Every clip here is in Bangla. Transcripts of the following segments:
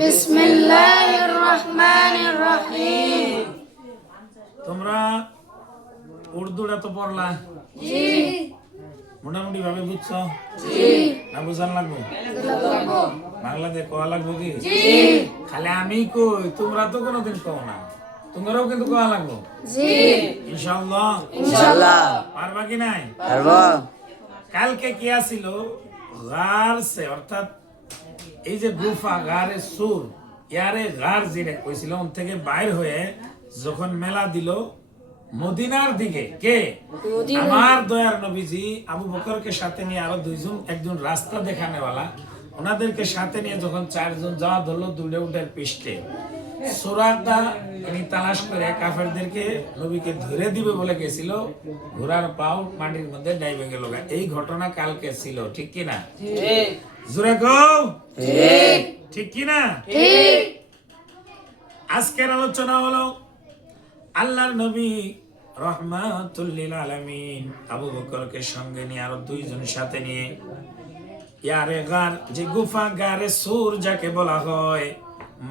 বিসমিল্লাহির রহমানির রহিম। তোমরা উর্দুটা তো পড়লা? জি। মোটামুটি ভাবে বুঝছো? জি। না বুঝান লাগবো? বাংলাতে কোয়া লাগবো কি? জি। খালি আমি কই, তোমরা তো কোনোদিন কও না। তোমরাও কিন্তু কোয়া লাগবো। জি। ইনশাআল্লাহ। ইনশাআল্লাহ পারবা কি নাই? পারবো। কালকে কি আছিল? গার সে, অর্থাৎ এই যে গুফা, গারে সুর, ইয়ারে গার জিরে কইছিল, ওন থেকে বাইর হয়ে যখন মেলা দিল মদিনার দিকে, কে? আমার দয়ার নবীজি আবু বকরকে সাথে নিয়ে আরো দুইজন, একজন রাস্তা দেখানেওয়ালা, ওনাদেরকে সাথে নিয়ে যখন চারজন যাওয়া ধরলো দুইটা উটের পৃষ্ঠে, সুরাটা উনি তালাশ করে কাফেরদেরকে নবীকে ধরে দিবে বলে গেছিল, ঘোড়ার পাও মাটির মধ্যে ডাইবে গেল। এই ঘটনা কালকে ছিল, ঠিক কি না? ঠিক জোরে কও ঠিক ঠিক কি না? ঠিক। আজকের আলোচনা হলো আল্লাহর নবী রহমাতুল লিল আলামিন আবু বকরকে সঙ্গে নিয়ে আরো দুইজন সাথে নিয়ে ইয়ারে গার, যে গুফা গারে সুর যাকে বলা হয়,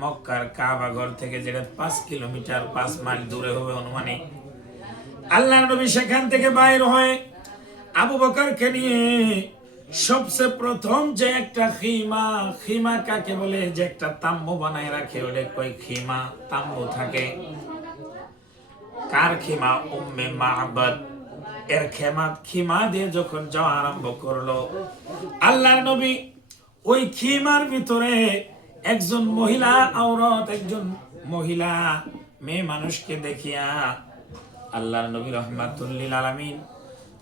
মক্কার কাবা ঘর থেকে যেটা 5 কিলোমিটার 5 মাইল দূরে হবে অনুমানিক, আল্লাহর নবী সেখান থেকে বাইর হয়ে আবু বকরকে নিয়ে সবচেয়ে প্রথম যে একটা খিমা, খিমা কাকে বলে? যে একটা তাম্বু বানায় রাখে, ওটা কই খিমা, তাম্বু থাকে। কার খিমা? উম্মে মা'বাদ এর খিমা দিয়ে যখন যাওয়া আরম্ভ করলো আল্লাহর নবী, ওই খিমার ভিতরে একজন মহিলা আওরাত, একজন মহিলা মেয়ে মানুষকে দেখিয়া আল্লাহর নবী রহমাতুল লিল আলামিন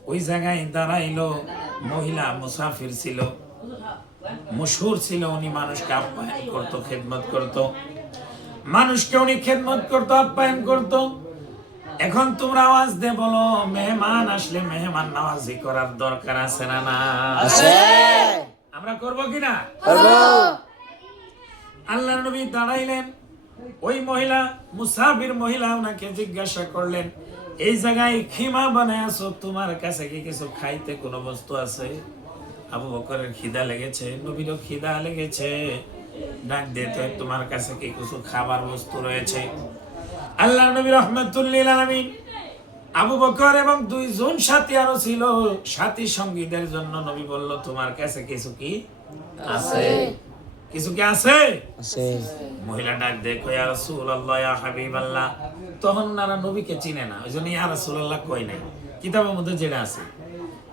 ওই জায়গায় দাঁড়াইলো। মহিলা মুসাফির ছিল, মশহুর ছিল, উনি মানুষকে আপ্যায়ন করতো, খেদমত করতো, মানুষকে উনি খেদমত করতো, আপ্যায়ন করতো। এখন তোমরা আওয়াজ দে বলো, মেহমান আসলে মেহমান নওয়াজি করার দরকার আছে না? না আছে। আমরা করব কি না? করব। আল্লাহর নবী দাঁড়াইলেন, ওই মহিলা, মুসাফির মহিলা ওনাকে জিজ্ঞাসা করলেন, এই জায়গায় খিমা বানায় আছো, তোমার কাছে কি কিছু খাইতে কোনো বস্তু আছে? আবু বকরের খিদা লেগেছে, নবীরও খিদা লেগেছে, ডাক দিয়ে তো, তোমার কাছে কি কিছু খাবার বস্তু রয়েছে? আল্লাহর নবী রহমাতুল লিল আলামিন আবু বকর এবং দুইজন সাথী আরো ছিল, সাথী সঙ্গীদের জন্য নবী বলল, তোমার কাছে কিছু কি আছে? কিছু কি আছে? আছে। মহিলা ডাক দেখো, ইয়া রাসূলুল্লাহ, ইয়া হাবিবাল্লাহ। তখন ওনারা নবীকে চিনে না, ওই জন্য ইয়া রাসূলুল্লাহ কই নাই। কিতাবের মধ্যে যেটা আছে,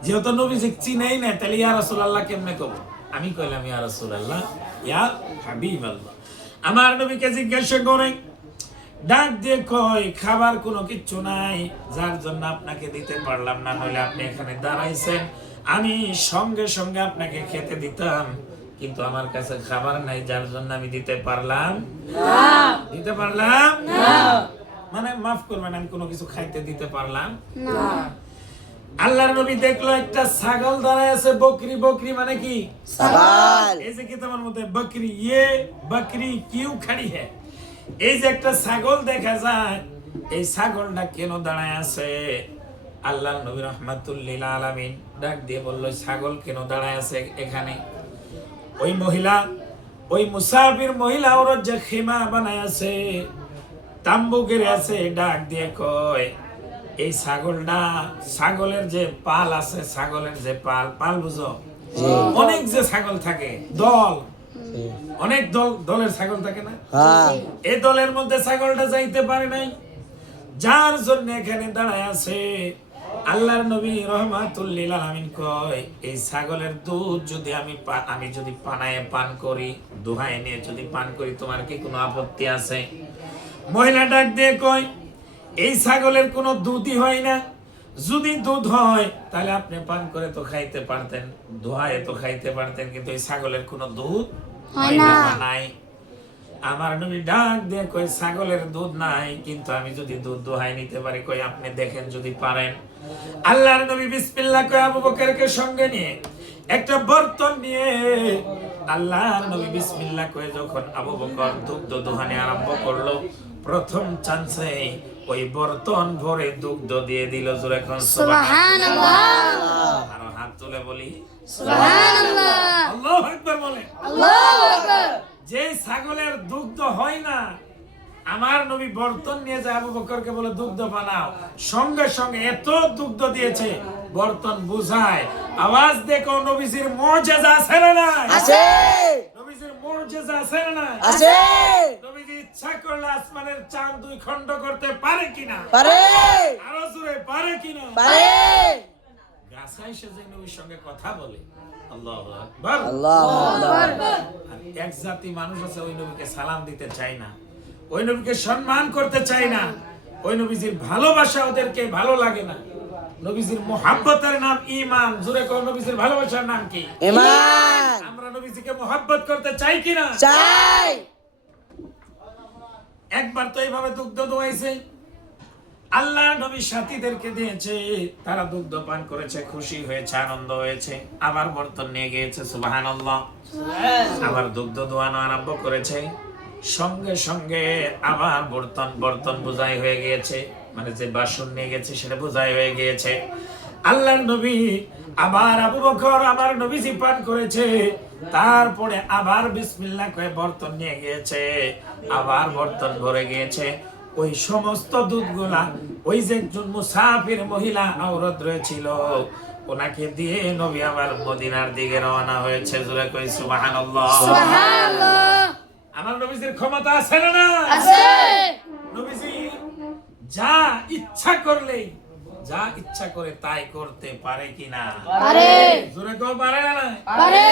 যেহেতু নবী যে চিনেই না, তাহলে ইয়া রাসূলুল্লাহ কেমনে কব? আমি কইলাম ইয়া রাসূলুল্লাহ, ইয়া হাবিবাল্লাহ। আমার নবীকে জিজ্ঞাসা করে ডাক দিয়ে কয়, খাবার কোনো কিচ্ছু নাই, যার জন্য আপনাকে দিতে পারলাম না, নইলে আপনি এখানে দাঁড়াইছেন, আমি সঙ্গে সঙ্গে আপনাকে খেতে দিতাম, কিন্তু আমার কাছে খাবার নাই, যার জন্য আমি দিতে পারলাম না। দিতে পারলাম না মানে মাফ করবেন, আমি কোনো কিছু খাইতে দিতে পারলাম না। আল্লাহর নবী দেখলো একটা ছাগল দাঁড়ায় আছে, বকরি, বকরি মানে কি? ছাগল। এই যে কিতাবের মধ্যে বকরি, ইয়ে বকরি কিউ খাড়ি হ্যায়, এই যে একটা ছাগল দেখা যায়, এই ছাগলটা কেন দাঁড়ায় আছে? আল্লাহর নবী রহমাতুল লিল আলামিন ডাক দিয়ে বলল, ছাগল কেন দাঁড়ায় আছে এখানে? ওই মহিলা, ওই মুসাফির মহিলা ওর যে খিমা বানায় আছে, তাম্বু গেড়ে আছে, ডাক দিয়ে কয়, এই ছাগলটা, ছাগলের যে পাল আছে, ছাগলের যে পাল, পাল বুঝো? অনেক যে ছাগল থাকে, দল, অনেক দলের ছাগল থাকে না? হ্যাঁ। এই দলের মধ্যে ছাগলটা যাইতে পারে নাই, যার জন্য এখানে দাঁড়ায় আছে। আল্লাহর নবী রহমাতুল লিল আলামিন কয়, এই ছাগলের দুধ যদি আমি যদি পানায়ে পান করি, দোহাই নিয়ে যদি পান করি, তোমার কি কোনো আপত্তি আছে? মহিলা ডাক দিয়ে কয়, এই ছাগলের কোনো দুধই হয় না, যদি দুধ হয় তাহলে আপনি পান করে তো খাইতে পারতেন, দোহায় তো খাইতে পারতেন, কিন্তু এই ছাগলের কোনো দুধ হয় না, নাই। আমার নবী ডাক দিয়ে কই, ছাগলের দুধ নাই, কিন্তু আমি যদি দুধ দোহাই নিতে পারি, কই আপনি দেখেন যদি পারেন। আল্লাহর নবী বিসমিল্লাহ কই আবু বকরকে সঙ্গে নিয়ে একটা বর্তন নিয়ে, আল্লাহর নবী বিসমিল্লাহ কই যখন আবু বকর দুগ্ধ দোহানি আরম্ভ করলো, প্রথম চান্সে ওই বর্তন ভরে দুগ্ধ দিয়ে দিল। জোরে কোন সুবহানাল্লাহ। আর হাত তুলে বলি সুবহানাল্লাহ। আল্লাহু আকবার বলে। আল্লাহু আকবার। যে ছাগলের দুগ্ধ হয় না, আমার নবী বর্তন নিয়ে যায় আবু বকরকে বলে দুগ্ধ বানাও, সঙ্গে সঙ্গে এত দুগ্ধ দিয়েছে বর্তন বুঝায়। আওয়াজ দেখো, নবীজির মুজিজা আছে না নাই? আছে নবীজির মুজিজা আছে না নাই? আছে নবীজি ইচ্ছা করলে আসমানের চাঁদ দুই খণ্ড করতে পারে কিনা? পারে আরো জোরে পারে কিনা? পারে গাছায় সে যে নবীর সঙ্গে কথা বলে, আল্লাহু আকবার। আল্লাহু আকবার আর এক জাতি মানুষ আছে ওই নবীকে সালাম দিতে চায় না, ওই নবীকে সম্মান করতে চায় না, ওই নবীজির ভালোবাসা ওদেরকে ভালো লাগে না। নবীজির মুহাব্বতের নাম ঈমান। জোরে কও, নবীজির ভালোবাসার নাম কি? ঈমান। আমরা নবীজিকে মুহাব্বত করতে চাই কিনা? চাই। একবার তো এইভাবে দুগ্ধ দোয়াইছে, আল্লাহ নবী সাথীদেরকে দিয়েছে, তারা দুগ্ধ পান করেছে, খুশি হয়েছে, আনন্দ হয়েছে, আবার বর্তন নিয়ে গিয়েছে, সুবহানাল্লাহ, আবার দুগ্ধ দোয়ানো আরম্ভ করেছে, সঙ্গে সঙ্গে আবার বর্তন বোঝাই হয়ে গিয়েছে, মানে যে বাসন নিয়ে গেছে সেটা বোঝাই হয়ে গিয়েছে। আল্লাহর নবী আবার আবু বকর আমার নবীজি পান করেছে, তারপরে আবার বিসমিল্লাহ কয়ে বর্তন নিয়ে গিয়েছে, আবার বর্তন ভরে গিয়েছে। ওই সমস্ত দুধগুলা ওই যে একজন মুসাফির মহিলা আওরত রয়েছিল, ওনাকে দিয়ে নবী আবার মদিনার দিকে রওনা হয়েছে। জোরে কই সুবহানাল্লাহ। সুবহানাল্লাহ। আমার নবীজির ক্ষমতা আছে না না? আছে। নবীজি যা ইচ্ছা করলেই, যা ইচ্ছা করে তাই করতে পারে কিনা? পারে। জোরে কও, পারে না না? পারে।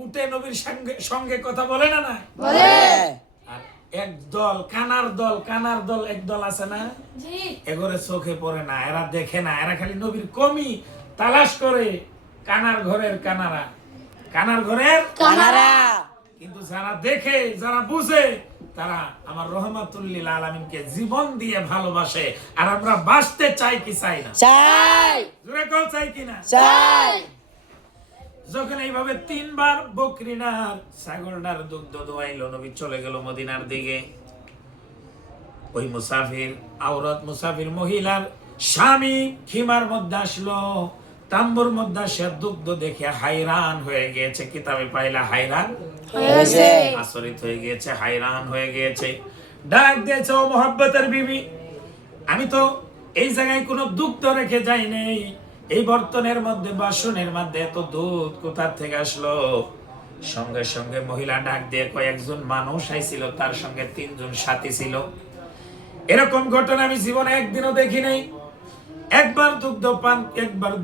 উঠে নবীর সঙ্গে কথা বলে না না? বলে। আর কানার দল একদল আছে না, জি। এগোরে চোখে পড়ে না, এরা দেখে না, এরা খালি নবীর কমি তালাশ করে। কানার ঘরের কানারা কিন্তু যারা দেখে, যারা বুঝে, তারা আমার রহমাতুল্লিল আলামিনকে জীবন দিয়ে ভালোবাসে। আর আমরা বাঁচতে চাই কি চাই না? চাই। জোরে কও, চাই কিনা? চাই। যখন এইভাবে 3 বার বকরিনার ছাগলটার দুগ্ধ দোয়াইলো, নবী চলে গেল মদিনার দিকে। ওই মুসাফির মহিলার স্বামী খিমার মধ্যে আসলো, তাম্বুর মধ্যে সে দুগ্ধ দেখে হায়রান হয়ে গিয়েছে। কিতাবে পাইলা হায়রান হয়েছে। আচরিত হয়ে গিয়েছে, হায়রান হয়ে গিয়েছে। ডাক দিয়েছে, ও মোহাব্বতের বিবি, আমি তো এই জায়গায় কোনো দুগ্ধ রেখে যাই নাই, এই বর্তনের মধ্যে, বাসনের মধ্যে এত দুধ কোথা থেকে আসলো? সঙ্গে সঙ্গে মহিলা ডাক দিয়ে কয়েকজন মানুষ আইছিল, তার সঙ্গে 3 জন সাথী ছিল। এরকম ঘটনা আমি জীবনে একদিনও দেখি নাই। একবার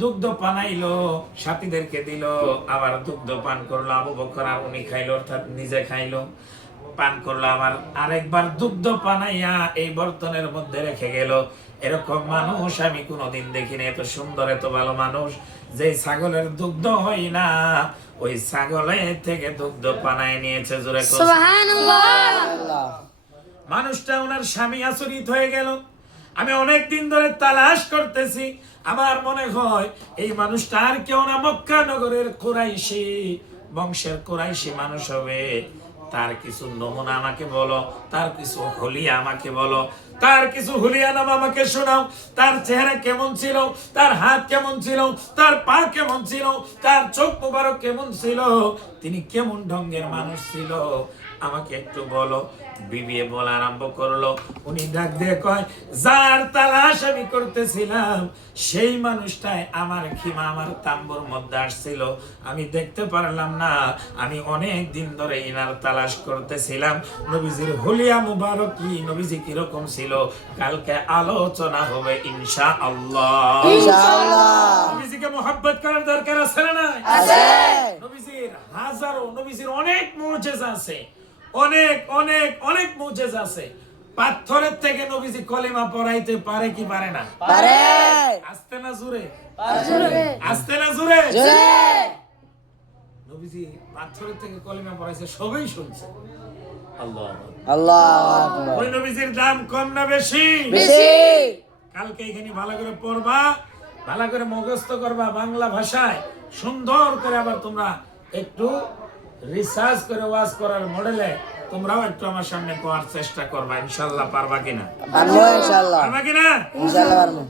দুগ্ধ পানাইলো, সাথীদেরকে দিল, আবার দুগ্ধ পান করলো আবু বকর, আর উনি খাইলো, অর্থাৎ নিজে খাইলো, পান করলো, আবার আরেকবার দুগ্ধ পানাইয়া এই বর্তনের মধ্যে রেখে গেল। এরকম মানুষ আমি কোনোদিন দেখিনি, এত সুন্দর, এত ভালো মানুষ। যে ছাগলের দুগ্ধ হয় না, ওই ছাগলের থেকে দুগ্ধ পানায় নিয়েছে। জোরে কও সুবহানাল্লাহ। মানুষটা, ওনার স্বামী আচরিত হয়ে গেল। আমি অনেক দিন ধরে তালাশ করতেছি, আমার মনে হয় এই মানুষটা আর কেউ না, মক্কা নগরের কুরাইশি বংশের কুরাইশি মানুষ হবে। তার কিছু নমুনা আমাকে বলো, তার কিছু হুলিয়া আমাকে বলো, তার কিছু হুলিয়া নাম আমাকে শোনাও। তার চেহারা কেমন ছিল, তার হাত কেমন ছিল, তার পা কেমন ছিল, তার চোখ মোবারক কেমন ছিল, তিনি কেমন ঢঙ্গের মানুষ ছিল, আমাকে একটু বলো। বিবি বলা আরম্ভ করলো। উনি ডাক দিয়ে কয়, যার তালাশ আমি করতেছিলাম সেই মানুষটাই আমার খিমা, আমার তাম্বুর মধ্যে আসছিল, আমি দেখতে পারলাম না। আমি অনেক দিন ধরে ইনার তালাশ করতেছিলাম। নবীজির হুলিয়া মুবারক কি, নবীজি কিরকম ছিল, কালকে আলোচনা হবে ইনশাআল্লাহ। ইনশাআল্লাহ। নবীজিকে মুহাব্বত করার দরকার আছে না নাই? আছে। নবীজির নবীজির অনেক মুজিজা আছে, অনেক মুজিজা আছে। পাথরের থেকে নবীজি কলিমা পড়াইতে পারে কি পারে না? পারে। আস্তে না জোরে? জোরে। আস্তে না জোরে? জোরে। নবীজি পাথরের থেকে কলিমা পড়াইছে, সবাই শুনছে। আল্লাহ, আল্লাহু আকবার। ওই নবীজির দাম কম না বেশি? বেশি। কালকে এখানে ভালো করে পড়বা, ভালো করে মুখস্থ করবা বাংলা ভাষায়, সুন্দর করে। আবার তোমরা একটু রিসার্চ করে ওয়াজ করার মডেলে তোমরাও একটু আমার সামনে কোয়ার চেষ্টা করবা। ইনশাআল্লাহ পারবা কিনা? পারবো ইনশাআল্লাহ। পারবা কিনা? ইনশাআল্লাহ পারবো।